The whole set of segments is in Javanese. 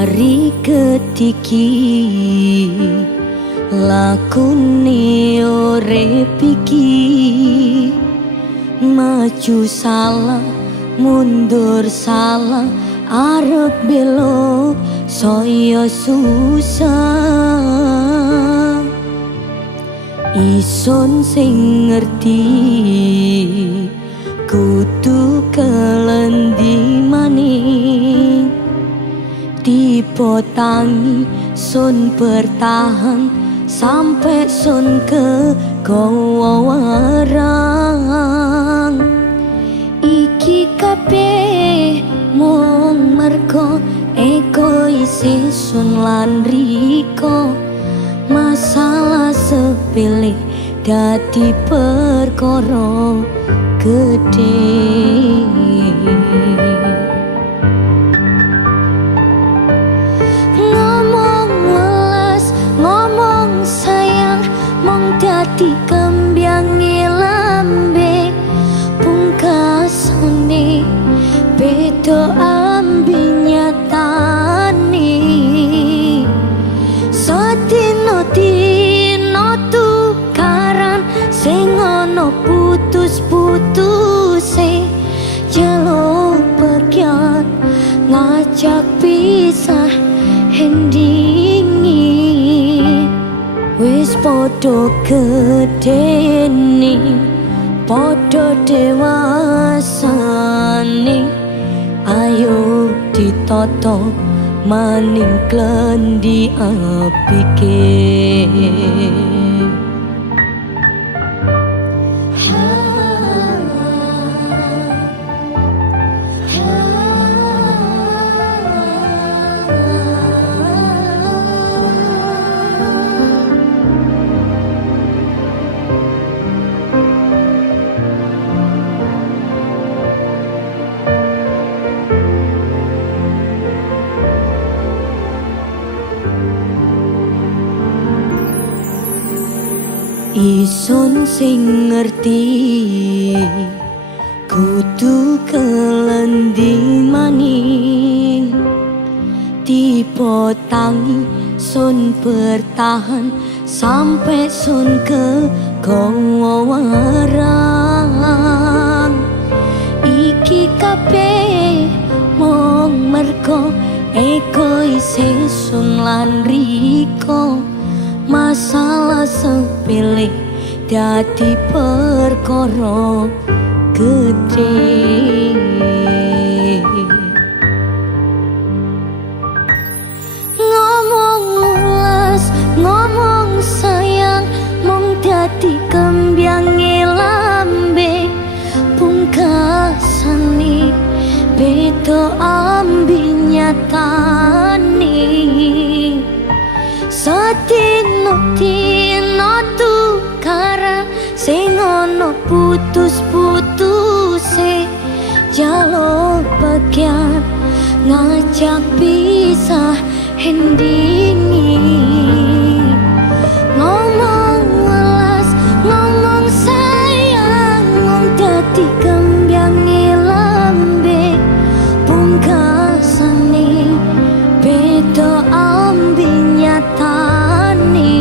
Mari ketiki lakune urip iki, maju salah mundur salah, arep belok saya susah. Ison sing ngerti kudu kelendi maning, tipe tangi sun bertahan sampai sun ke kawarang. Iki kabeh mung mergo egois sun lan riko, masalah sepele dadi perkara gede. Ngomong welas, ngomong sayang, mong dadi kembyange lambe, pungkasane beda ambi nyatane. Sadina-dina tukaran sing ana putus-putuse, jaluk pekyat ngajak pisah endingi. Wis padha gedene, padha dewasane, ayo ditata maning klendi apike. Ison sing ngerti kudu kelendi maning, tipe tangi sun bertahan sampai sun ke kawarang. Iki kabeh mung mergo egois sun lan riko, masalah sepele dadi perkara gede. Ngomong welas, ngomong sayang, mung dadi kembyange lambe, pungkasane beda ambi nyatane. Sadina-dina tukaran sing ana putus-putuse, jaluk pekyat ngajak pisah endingi. Ngomong welas, ngomong sayang, mung dadi kembyange lambe, pungkasane beda ambi nyatane.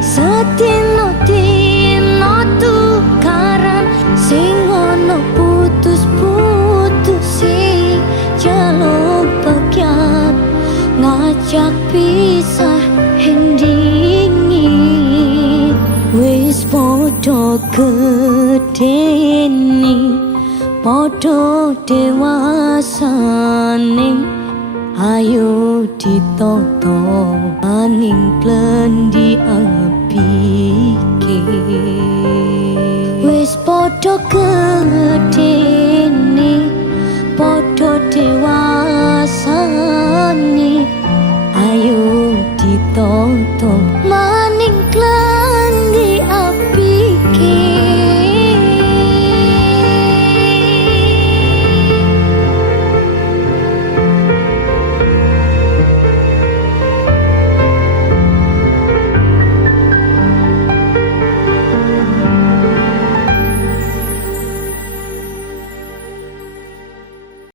Sadina-dina tukaran sing ana putus-putuse, jaluk pekyat ngajak pisah endingi. Wis padha gedene, padha dewasane, ayo ditata maning klendi apike. Wis padha gedene, padha dewasane, ayo ditata